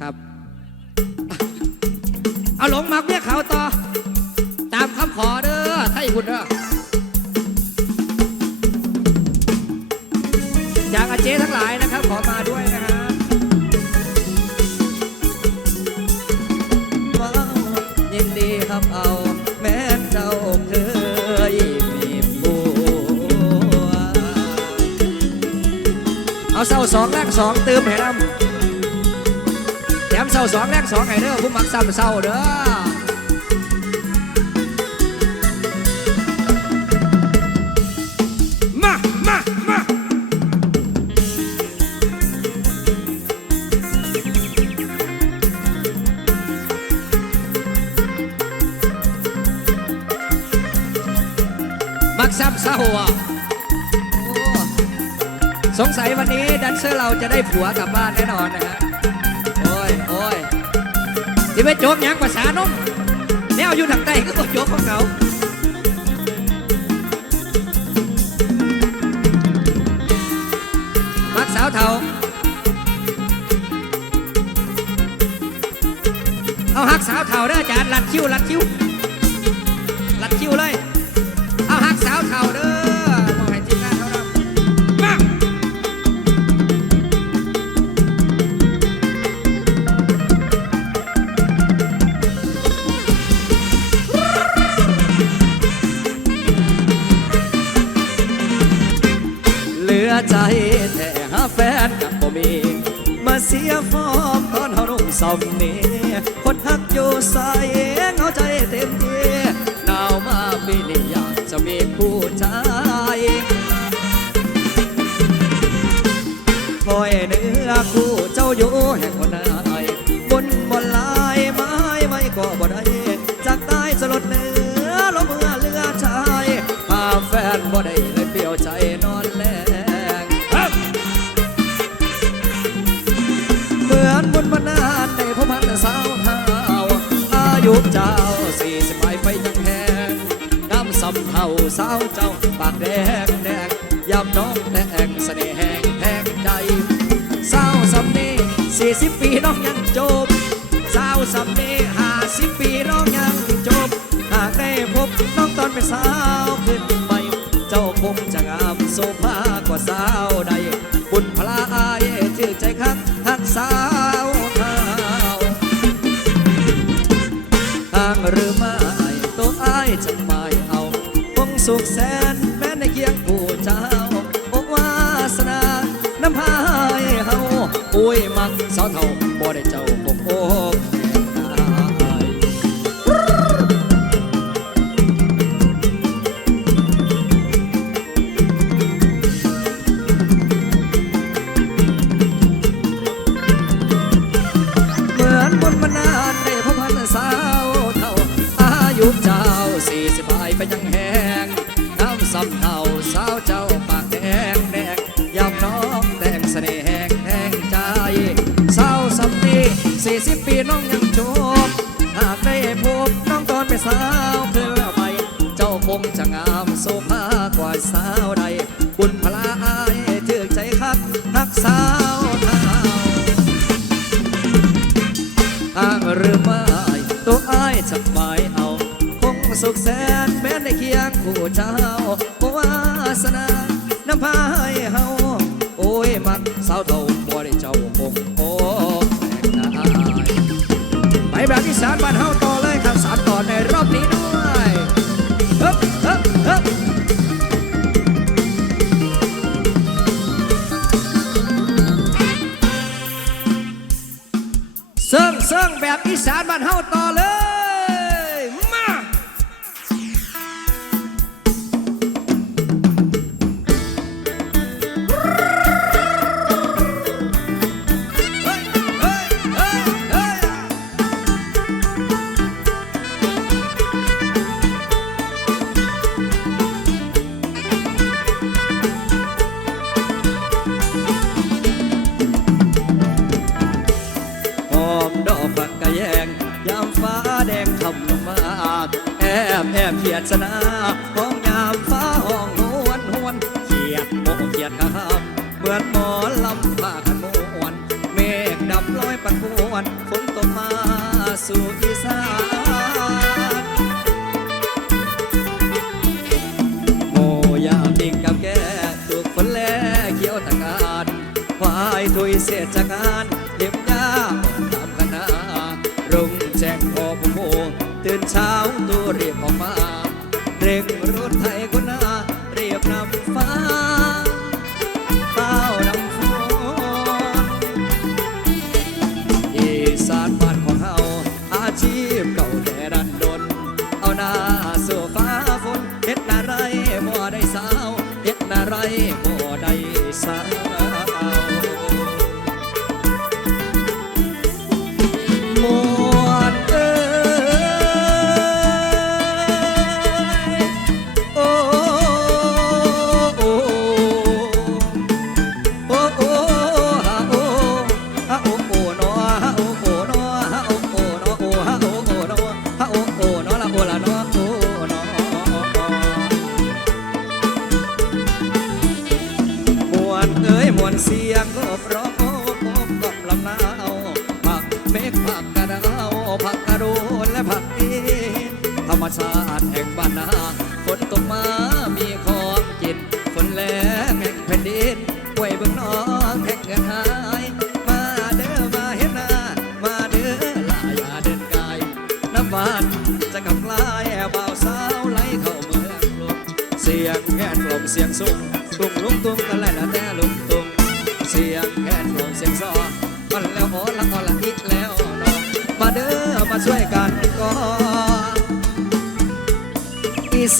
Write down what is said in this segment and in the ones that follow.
ครับ เอาหลงมักเมียกเขาต่อ ตามคำขอเด้อไทยคุณเด้ออย่างอาเจทั้งหลายนะครับ ขอมาด้วยนะครับว้าวยินดีครับเอา แม้เจ้าเคยมีผัวเอาเศร้าสองแรกสองเติมให้นำ แถมเศร้าสองแรกสองให้เด้อผู้มักซ้ำเศร้าเด้อมามามามักซ้ำเศร้าอะสงสัยวันนี้แดันเซอร์เราจะได้ผัวกลับบ้านแน่นอนนะฮะ ที่ไปโจมหยังภาษานมแนวอยู่ทางใต้ก็โจมของเขามักสาวเทาเอาหักสาวเทาเด้ออาจารย์ลัดคิ้วลัดคิ้วลัดคิ้วเลย สมนี้คนฮักอยู่ใส่เอาใจเต็มที่หนาวมาปีนี้อยากจะมีผู้ชายคอยเนื้อคู่เจ้าอยู่แห่งคนใด สี่สิบไปไปยังแหงน้ำสำเทาสาวเจ้าปากแดงแดงยำน้องแดงเสน่ห์แหงแทงใจสาวสำเนีสี่สิบปีน้องยังจบสาวสำเนีห้าสิบปีน้องยังจบหากได้พบน้องตอนเป็นสาวขึ้นใหม่เจ้าคงจะงามโซภากว่าสาวใดบุญพลาอายชื่อใจคัก มั สี่สิบปีน้องยังจบหากได้พบน้องตอนเป็นสาวเพื่อไป เจ้าคงจะงามโซภากว่าสาวใด บุญพลาอายถือใจคักฮักสาวเท่าอ้างหรือไม่ตัวอ้ายจะไม่เอา คงสุขแสนแม้ในเคียงคู่เจ้าโอวาสนาน้ำพายเฮาโอ้ยมักสาวเท่าบ่ได้เจ้าาที่สารบ้านเฮาต่อเลยครับสามต่อในรอบนี้ด้วยเฮ้บเฮ้บเฮ้บเซิ่งเซิ่งแบบอีสานบ้านเฮาต่อเลย ดสนาห้องยามฟ้าห้องหวนหวนเขียดโมเขียดครับ เหมือนหมอลำผ้ากันมวน เมฆดำลอยปันพวสู่อีสานโมยามิงกับแกถูกฝนแลเขียวตะการควายถุยเสียจากงาน เสียงก็เพราะโอ้อ้กับลำนาวผักเมฆผักกระดาวผักกระโดนและผักเอ็นธรรมชาติแห่งบ้านนาฝนตกมามีของกินฝนแรงแห่งแผ่นดินป่วยเบิ่งนองแข่งกันหายมาเด้อมาเห็นหน้ามาเด้อลาอย่าเดินกายน้ำหวานจะกำลายแอบบ่าวสาวไหลเข้าเมืองลมเสียงแค่ลมเสียงสูง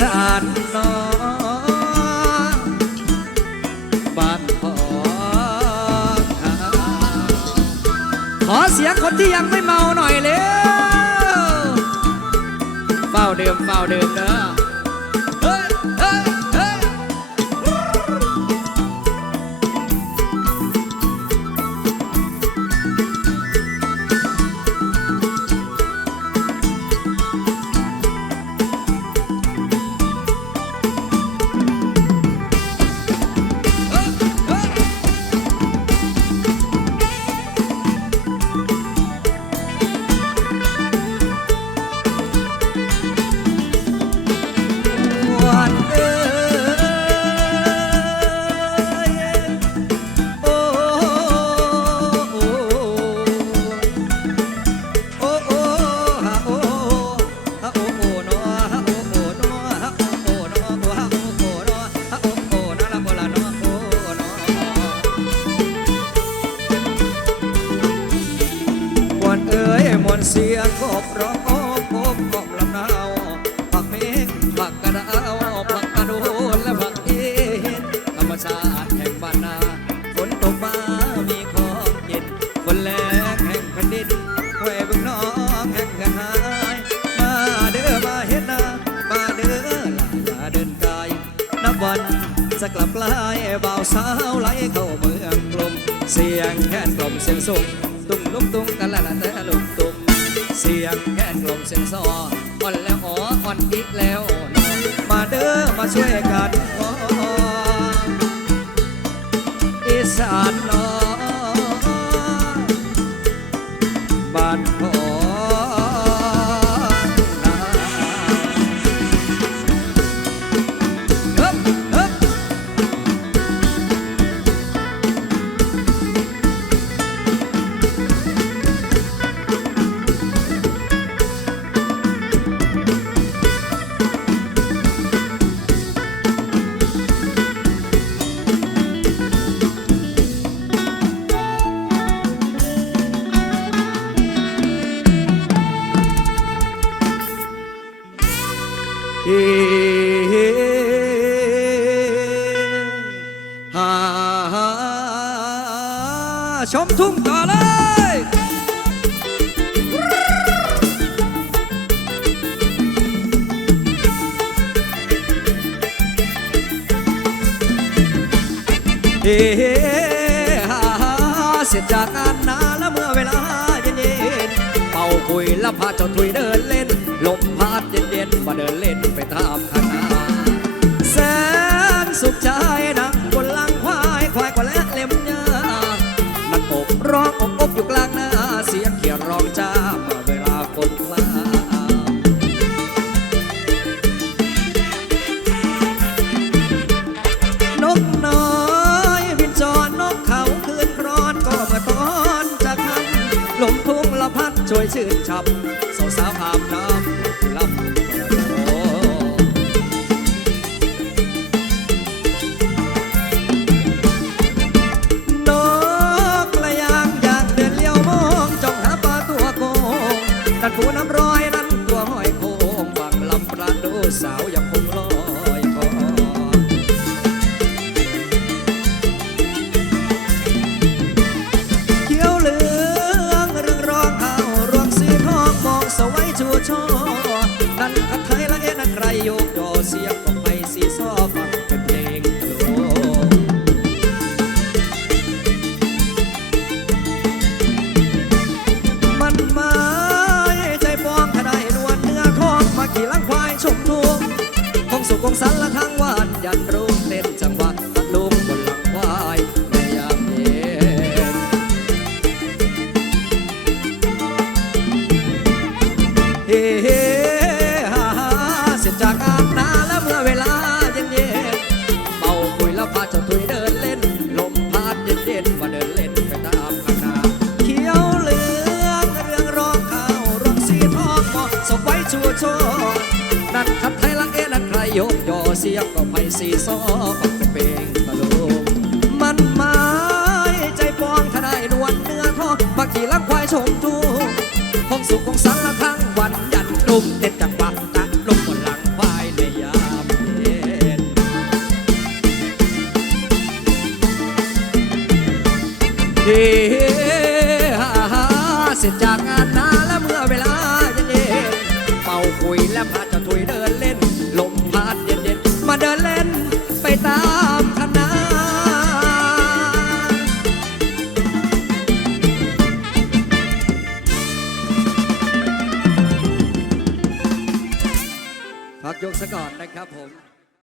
สานนอบ้านพองขอเสียงคนที่ยังไม่เมาหน่อยเร็วเฝ้าเดิมเฝ้าเดิมเด้อ สาวไหลเข้าเมืองกลม เสียงแค่นกลมเสียงส่งตุ้งลุกตุ้งกันละละแต่ลุกตุ้งเสียงแค่นกลมเสียงซออ่อนแล้วอ๋ออ่อนอีกแล้ว มาเด้อมาช่วย มทุ่งต่อเลยเฮ้ฮ่าเสร็จจากงานนาแล้วเมื่อเวลาเย็นๆเป่าคุยแล้วพาเจ้าถุยเดินเล่นลมพัดเย็นๆมาเดินเล่นไปตามคณ ชื่นช่ำสาวสาวอาบน้ ยกยอเสียก็ไปสีซอปักกระเปงตะโลมมันหมายใจปองทนายนวลเนื้อทอพักขี่ลังควายชมทูห้องสุขของสังละทั้งวันยันลุมเต็ดจังหวะตะลุมบนหลังควายในยามเย็นเฮ้เสร็จจาก